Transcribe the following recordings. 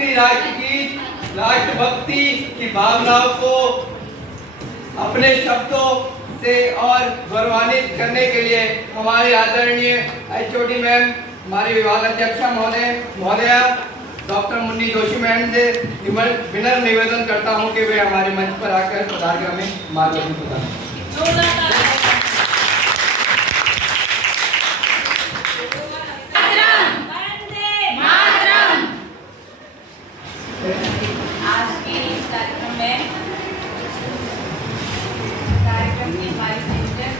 राष्ट्रीय राष्ट्रगीत, राष्ट्रभक्ति की भावनाओं को अपने शब्दों से और गौरवान्वित करने के लिए हमारे आदरणीय HOD मैम, हमारे विभाग अध्यक्षा महोदया डॉक्टर मुन्नी जोशी मैम से विनम्र निवेदन करता हूं कि वे हमारे मंच पर आकर पधार कर हमें मार्गदर्शन प्रदान करें। आज के इस कार्यक्रम में कार्यक्रम के हमारे सेक्टर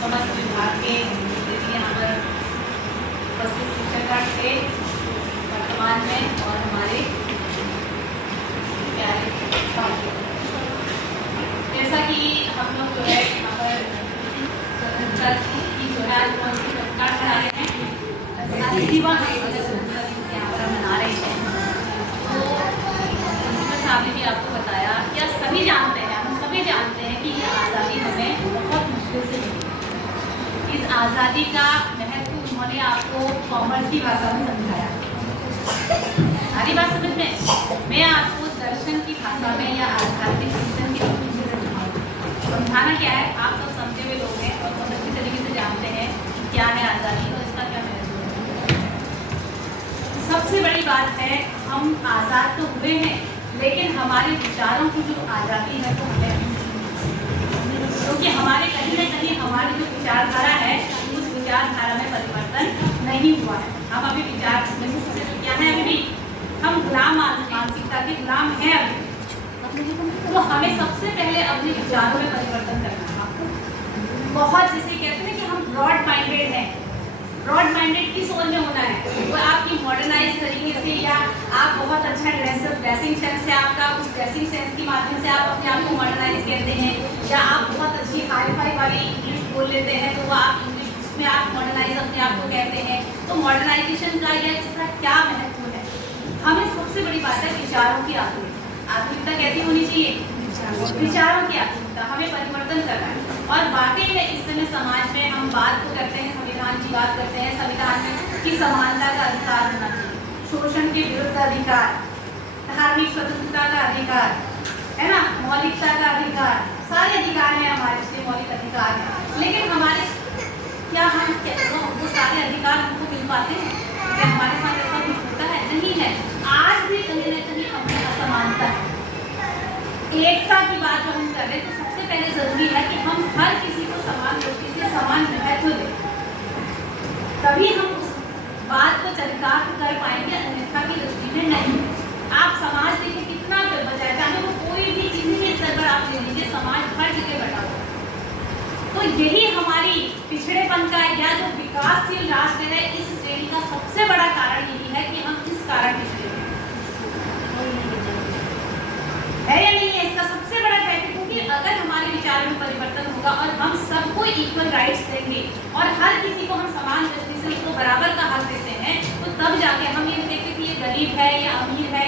समस्त विभाग के यहाँ पर उपस्थित शिक्षक थे वर्तमान में और हमारे प्यारे साथियों, जैसा कि हम लोग जो है यहाँ पर स्वतंत्रता की जो है आज हम संस्कार करा रहे हैं, यहाँ पर हम मना रहे हैं। तो सामने भी आपको बताया, क्या सभी जानते हैं, हम सभी जानते हैं कि ये आज़ादी हमें बहुत मुश्किल से मिली। इस आज़ादी का महत्व उन्होंने आपको कॉमर्स की भाषा में समझाया। आधी बात समझ में, मैं आपको दर्शन की भाषा में या आध्यात्मिक चिंतन की भाषा में समझाना क्या है। आप तो समझे हुए लोग हैं और बहुत अच्छी तरीके से जानते हैं क्या है आज़ादी और इसका क्या महत्व है। सबसे बड़ी बात है, हम आज़ाद तो हुए हैं, लेकिन हमारे विचारों की जो आज़ादी है वो हमें, क्योंकि हमारे कहीं न कहीं हमारी जो विचारधारा है उस विचारधारा में परिवर्तन नहीं हुआ है। हम अभी विचार से क्या है, अभी भी हम गुलाम मानसिकता के गुलाम हैं अभी। तो हमें सबसे पहले अपने विचारों में परिवर्तन करना है। बहुत जिसे कहते हैं कि हम ब्रॉड माइंडेड हैं। ब्रॉड माइंडेड किस ओर में होना है, वो आपकी मॉडर्नाइज तरीके से, या आप बहुत अच्छा ड्रेसिंग सेंस है आपका, उस ड्रेसिंग सेंस के माध्यम से आप अपने आप को मॉडर्नाइज कहते हैं, या आप बहुत अच्छी हाई फाई वाली इंग्लिश बोल लेते हैं तो वो आप इंग्लिश उसमें आप मॉडर्नाइज अपने आप को कहते हैं। तो मॉडर्नाइजेशन का या इसका क्या महत्व है। हमें सबसे बड़ी बात है विचारों की आधुनिकता कैसी होनी चाहिए, विचारों की आधुनिकता, हमें परिवर्तन करना है। और वाकई में इस समय समाज में हम बात तो करते हैं, संविधान की बात करते हैं, संविधान की समानता का अधिकार होना चाहिए, शोषण के विरुद्ध अधिकार, धार्मिक स्वतंत्रता का अधिकार है ना, मौलिकता का अधिकार, सारे अधिकार हैं हमारे, इसलिए मौलिक अधिकार है। लेकिन हमारे क्या हम वो सारे अधिकार हमको मिल पाते हैं, क्या हमारे साथ ऐसा कुछ होता है? नहीं है। आज भी कहीं न कहीं हमें असमानता है। एकता की बात जब हम कर रहे हैं तो सबसे पहले जरूरी है कि हम हर किसी को समान दृष्टि से समान महत्व दें, तभी हम उस बात को चरितार्थ कर पाएंगे, अन्यथा की दृष्टि में नहीं। आप समाज देखिए कितना बचा है, चाहे वो कोई भी किसी भी स्तर पर आप ले लीजिए, समाज हर जगह बटा हुआ है। तो यही हमारी पिछड़ेपन का या जो विकासशील राष्ट्र है इस श्रेणी का सबसे बड़ा कारण यही है कि हम किस कारण पिछड़े है या नहीं है, इसका सबसे बड़ा फैक्टर। क्योंकि अगर हमारे विचारों में परिवर्तन होगा और हम सबको इक्वल राइट्स देंगे और हर किसी को हम समान दृष्टि से उसको बराबर का हक देते हैं, तो तब जाके हम ये देखते कि ये गरीब है या अमीर है।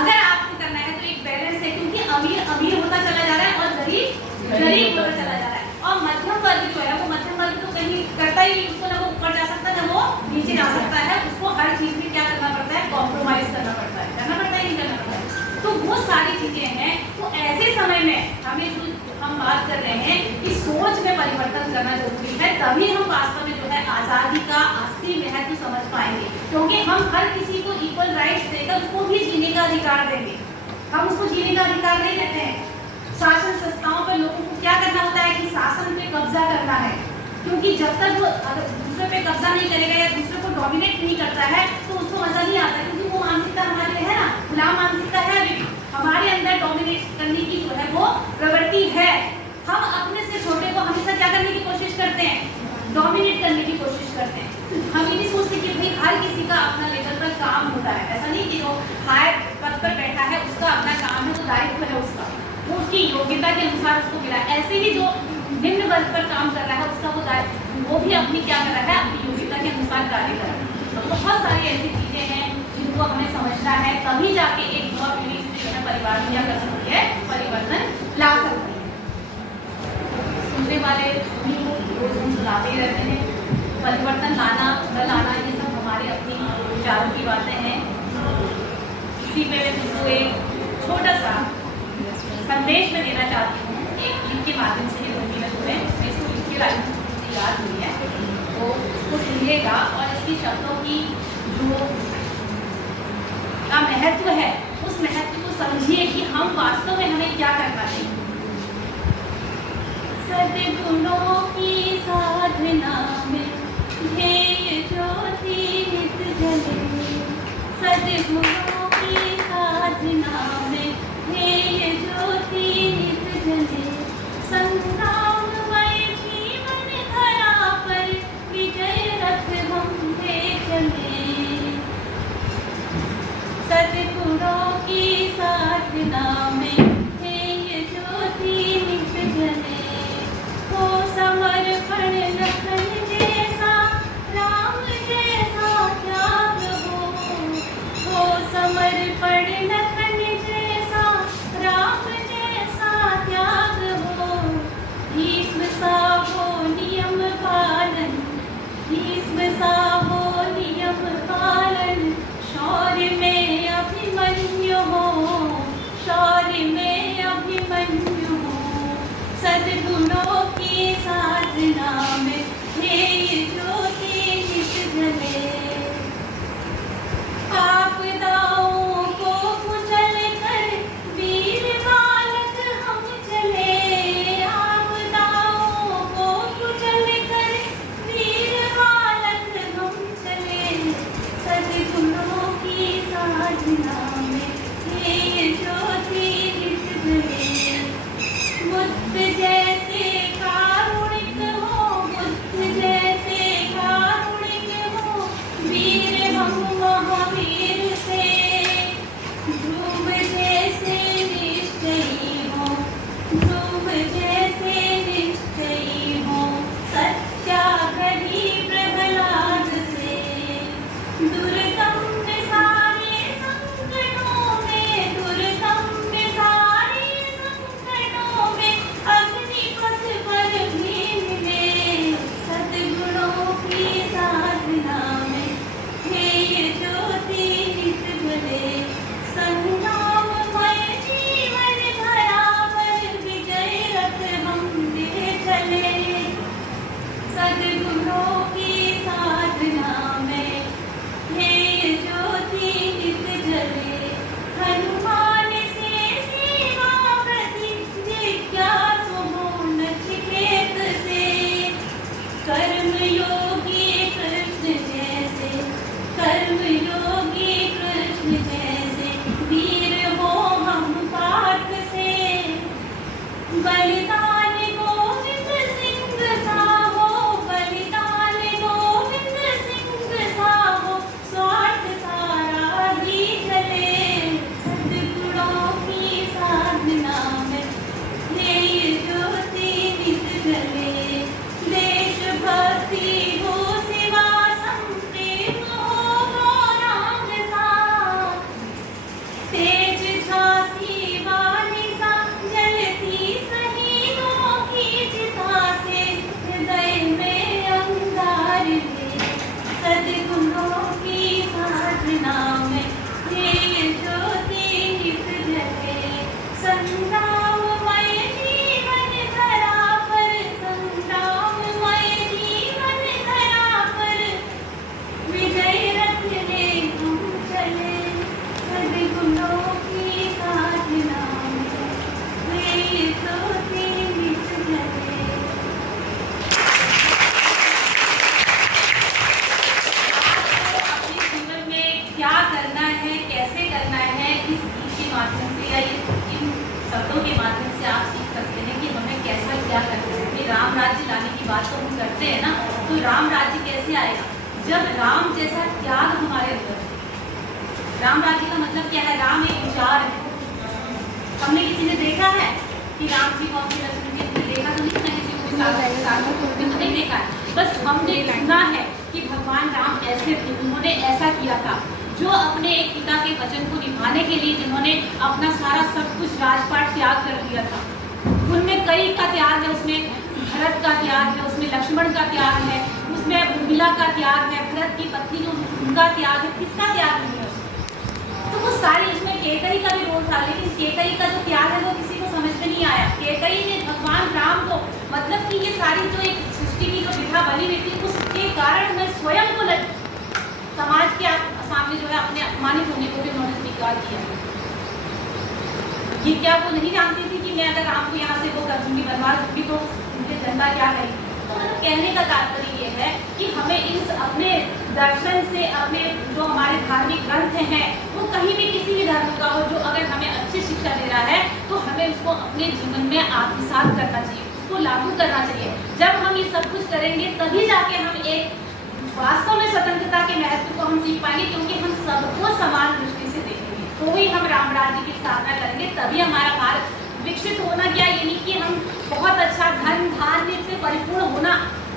अगर आपको करना है तो एक बैलेंस है, क्योंकि अमीर अमीर होता चला जा रहा है और गरीब गरीब होता चला जा रहा है। और मध्यम वर्ग जो है वो मध्यम वर्ग तो कहीं करता ही नहीं, उसको ना वो ऊपर जा सकता है ना वो नीचे जा सकता है, उसको हर चीज में क्या करना पड़ता है, कॉम्प्रोमाइज करना पड़ता है, नहीं करना पड़ता है। तो वो सारी चीजें हैं। तो ऐसे समय में हमें जो हम बात कर रहे हैं कि सोच में परिवर्तन करना जरूरी है, तभी हम वास्तव में जो है आज़ादी का असली महत्व समझ पाएंगे। क्योंकि हम हर किसी को इक्वल राइट्स देकर उसको भी जीने का अधिकार देंगे, हम उसको जीने का अधिकार नहीं देते हैं। शासन संस्थाओं पर लोगों को क्या करना होता है कि शासन पे कब्जा करना है, क्योंकि जब तक वो अगर दूसरे पे कब्जा नहीं करेगा या दूसरे को डोमिनेट नहीं करता है तो उसको मजा नहीं आता, क्योंकि वो मानसिकता हमारे है ना, गुलाम मानसिकता है। अभी हमारे अंदर डोमिनेट करने की जो है वो प्रवृत्ति है। हम अपने से छोटे को हमेशा क्या करने की कोशिश करते हैं, डोमिनेट करने की कोशिश करते हैं। हम ये नहीं सोचते कि भाई हर किसी का अपना लेवल पर काम होता है। ऐसा नहीं कि जो हायर पद पर बैठा है उसका अपना काम है, तो दायित्व है उसका, वो उसकी योग्यता के अनुसार उसको मिला। ऐसे ही जो निम्न वर्ग पर काम कर रहा है उसका वो दायित्व, वो भी अपनी क्या कर रहा है, अपनी योग्यता के अनुसार कार्य कर रहा है। तो बहुत सारी ऐसी चीजें हैं जिनको हमें समझना है, तभी जाके एक युवा पीढ़ी जो है परिवार में क्या कर सकती है, परिवर्तन ला सकती है। सुनने वाले भी रोज हम सुनाते ही रहते हैं, परिवर्तन लाना न लाना ये सब हमारे अपनी विचारों की बातें हैं। इसी पे मैं तुमको एक छोटा सा संदेश में देना चाहती हूँ, एक गीत के माध्यम से ही दूंगी मैं तुम्हें। मैं इसको लिख के लाई हूँ, मुझे याद हुई है, तो उसको सुनिएगा और इसकी शब्दों की जो का महत्व है उस महत्व को समझिए कि हम वास्तव में हमें क्या करना चाहिए। सद्गुणों की साधना में ध्येय ज्योति नित जले, सद्गुणों की साधना में ध्येय ज्योति नित जले, संग्राममय जीवन धरा पर विजय रथ हम ले चले। सद्गुणों की साधना में ध्येय ज्योति नित जले, हो समर्पण लखन जैसा राम जैसा त्याग हो समर्पण लखन जैसा राम जैसा त्याग हो, भीष्म सा हो नियम पालन, भीष्म सा हो नियम पालन, शौर्य में अभिमन्यु हो, शौर्य में अभिमन्यु हो। सद्गुणों की साधना में ध्येय ज्योति नित जले, आपदाओं को कुचल कर वीर बालक हम चले, आपदाओं को कुचल कर वीर बालक हम चले, सद्गुणों की साधना में ध्येय ज्योति नित जले। बुद्ध जैसे कारुणिक हो, बुद्ध जैसे कारुणिक हो, वीर हम महावीर से, ध्रुव जैसे निश्चयी हो, ध्रुव जैसे निश्चयी हो, सत्याग्रही प्रहलाद से, दुर्गम सारे संकटों में, दुर्गम सारे संकटों में अग्निपथ पर भी मिले, सद्गुणों की साधना में ध्येय ज्योति नित जले, संग्राममय जीवन धरा पर विजय रथ हम ले चले। सद्गुणों की साधना में ध्येय ज्योति नित जले, हनुमान से सेवा प्रति जिज्ञासु हो नचिकेत से, कर्मयोगी कृष्ण जैसे, कर्मयोगी कृष्ण जैसे, वीर हो हम पार्थ से, बलिदान गोविंद सिंह सा हो, बलिदान गोविंद सिंह सा हो, स्वार्थ सारा ही चले। सद्गुणों की साधना में ध्येय ज्योति नित जले, देशभक्ति हो सेवा संप्रेम हो गौरांग सा, तेज झांसी वाली सा जलती शहीदों की चिता से, हृदय में अंगार ले। सद्गुणों की साधना में ध्येय ज्योति नित जले, संग्राममय जीवन धरा पर, संग्राममय जीवन धरा पर विजय रथ ले हम चले। सद्गुणों की साधना में ध्येय ज्योति नित जले। अपने जीवन में क्या करना है, कैसे करना है, इस गीत के माध्यम से या इन शब्दों के माध्यम से आप सीख सकते हैं कि हमें कैसा क्या करना है। कि राम राज्य लाने की बात तो हम करते हैं ना, तो राम राज्य कैसे आएगा जब राम जैसा त्याग हमारे अंदर है। राम राज्य का मतलब क्या है? राम एक विचार है। हमने किसी ने देखा है कि राम जी को अपने लक्ष्मण जी ने देखा तो नहीं, किसी को नहीं देखा है, बस हमने सुना है कि भगवान राम ऐसे थे, उन्होंने ऐसा किया था, जो अपने एक पिता के वचन को निभाने के लिए जिन्होंने अपना सारा सब कुछ राजपाट त्याग कर दिया था। उनमें कई का त्याग है, उसमें भरत का त्याग है, उसमें लक्ष्मण का त्याग है, उसमें उर्मिला का त्याग है, भरत की पत्नी जो उनका त्याग है, किसका त्याग नहीं है उसमें? तो वो सारी उसमें केकई का भी रोल था, लेकिन केकई का जो त्याग है वो किसी को समझ में नहीं आया। केकई ने भगवान राम को, मतलब कि ये सारी जो एक सृष्टि की जो विधा बनी हुई थी उसके कारण मैं स्वयं को समाज के सामने जो है अपने अपमानित होने को भी उन्होंने स्वीकार किया। ये क्या वो नहीं जानती थी कि मैं अगर राम को यहाँ से वो कर दूंगी, बनवा दूंगी, तो उनकी जनता क्या करेगी? तो मतलब कहने का तात्पर्य ये है कि हमें इस अपने दर्शन से, अपने जो हमारे धार्मिक ग्रंथ हैं वो कहीं भी किसी भी धर्म का हो, जो अगर हमें अच्छी शिक्षा दे रहा है तो हमें उसको अपने जीवन में आत्मसात करना चाहिए, उसको लागू करना चाहिए। जब हम ये सब कुछ करेंगे तभी जाके हम एक वास्तव में स्वतंत्रता के महत्व को हम सीख पाएंगे, क्योंकि हम सबको समान दृष्टि से देखेंगे तो ही हम राम राज्य की स्थापना करेंगे, तभी हमारा भारत विकसित होना। क्या ये नहीं कि हम बहुत अच्छा धन धान्य से परिपूर्ण होना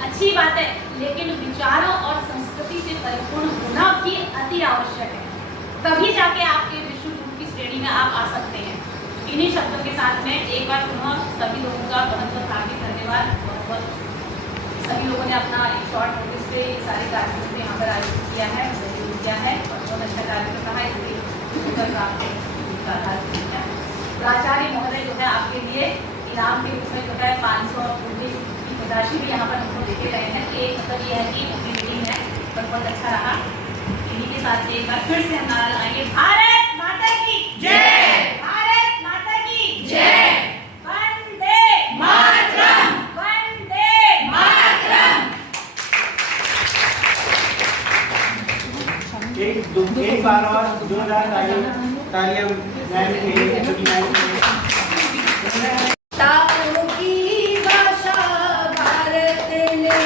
अच्छी बात है, लेकिन विचारों और संस्कृति से परिपूर्ण होना भी अति आवश्यक है, तभी जाके आपके विश्व गुरु की श्रेणी में आप आ सकते हैं। इन्हीं शब्दों के साथ में एक बार पुनः सभी लोगों का बहुत बहुत हार्दिक धन्यवाद। बहुत बहुत सभी लोगों ने अपना एक शॉर्ट नोटिस पे सारे कार्यक्रम पे यहाँ पर आयोजित किया है, सहयोग किया है और बहुत अच्छा कार्यक्रम रहा है, इसलिए सुंदर का प्राचार्य महोदय जो है आपके लिए इनाम के रूप में जो है 500 रुपये की राशि भी यहाँ पर हमको देके गए हैं। एक मतलब ये है कि अपनी मीटिंग है पर बहुत अच्छा रहा। इन्हीं के साथ एक बार फिर से हम नारा लगाएंगे, भारत माता की जय, भारत माता की जय, वंदे मातरम, वंदे मातरम। एक बार और जोरदार तालियां मैम के लिए, छोटी मैम के लिए। तारों की भाषा भारत ने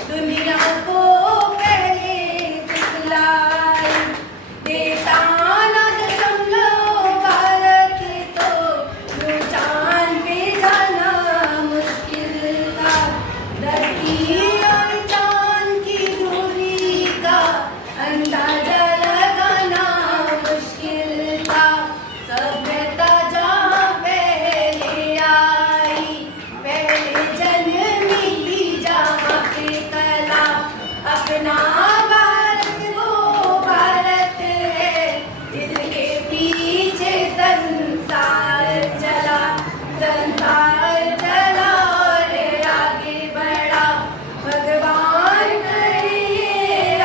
दुनिया को पहले सिखलाई, देता न दशमलव भारत तो चांद पे जाना मुश्किल था, धरती और चांद की दूरी का अंदाजा लगाना मुश्किल था। सभ्यता जहाँ पहले आई, पहले जन्मी थी जहाँ पे कला, अपना भारत वो भारत है, इसके पीछे संसार चला, संसार चला और आगे बढ़ा। भगवान करे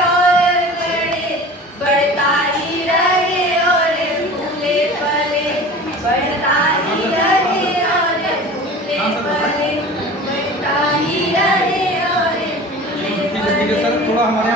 और बढ़े, बढ़ता ही रहे और फूले फले, बढ़ता ही रहे और फूले फले, बढ़ता ही रहे और फूले फले। थोड़ा हमारे